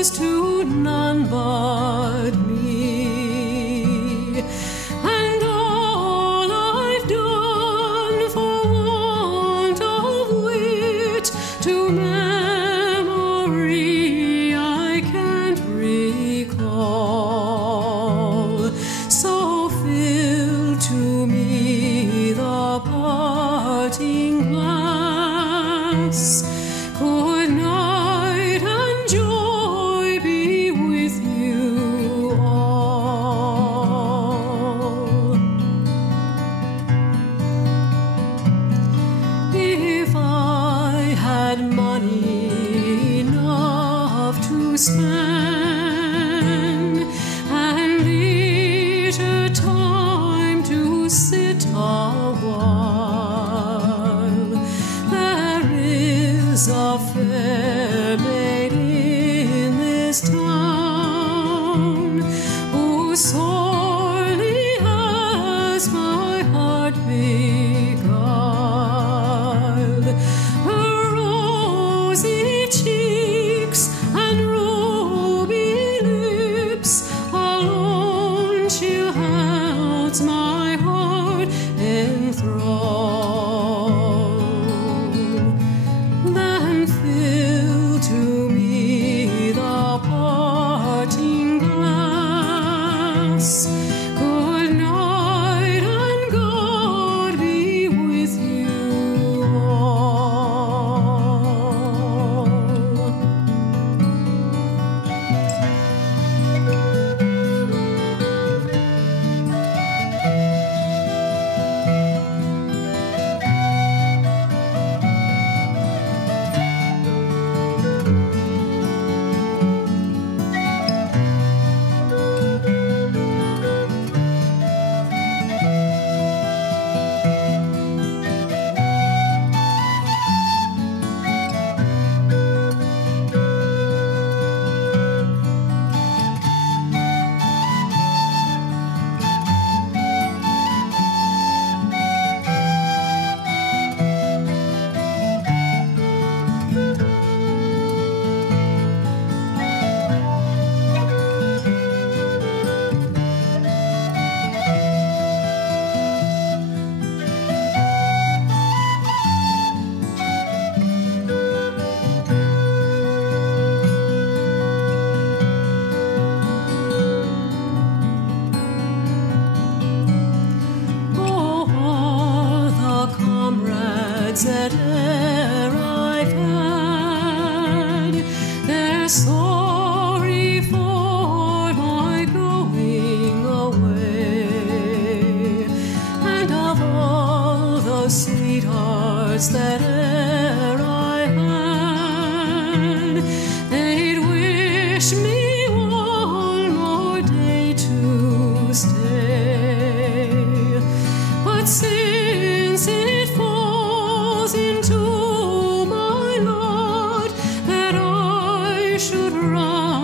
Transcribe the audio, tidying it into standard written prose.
was to none but me, and all I've done for want of wit to memory I can't recall. So fill to me the parting glass. Good night and joy be with you all. If I had money enough to spend and leisure time to sit a while, there is a fair maid in this town who sorely has my heart beguiled. Her rosy cheeks and ruby lips alone she holds my heart enthralled. Then fill to me the parting glass. Good night and God be with you all. That e'er I've had, they're sorry for my going away, and of all the sweethearts that e'er I had, they'd wish me one more day to stay. But since it falls into my lot that I should run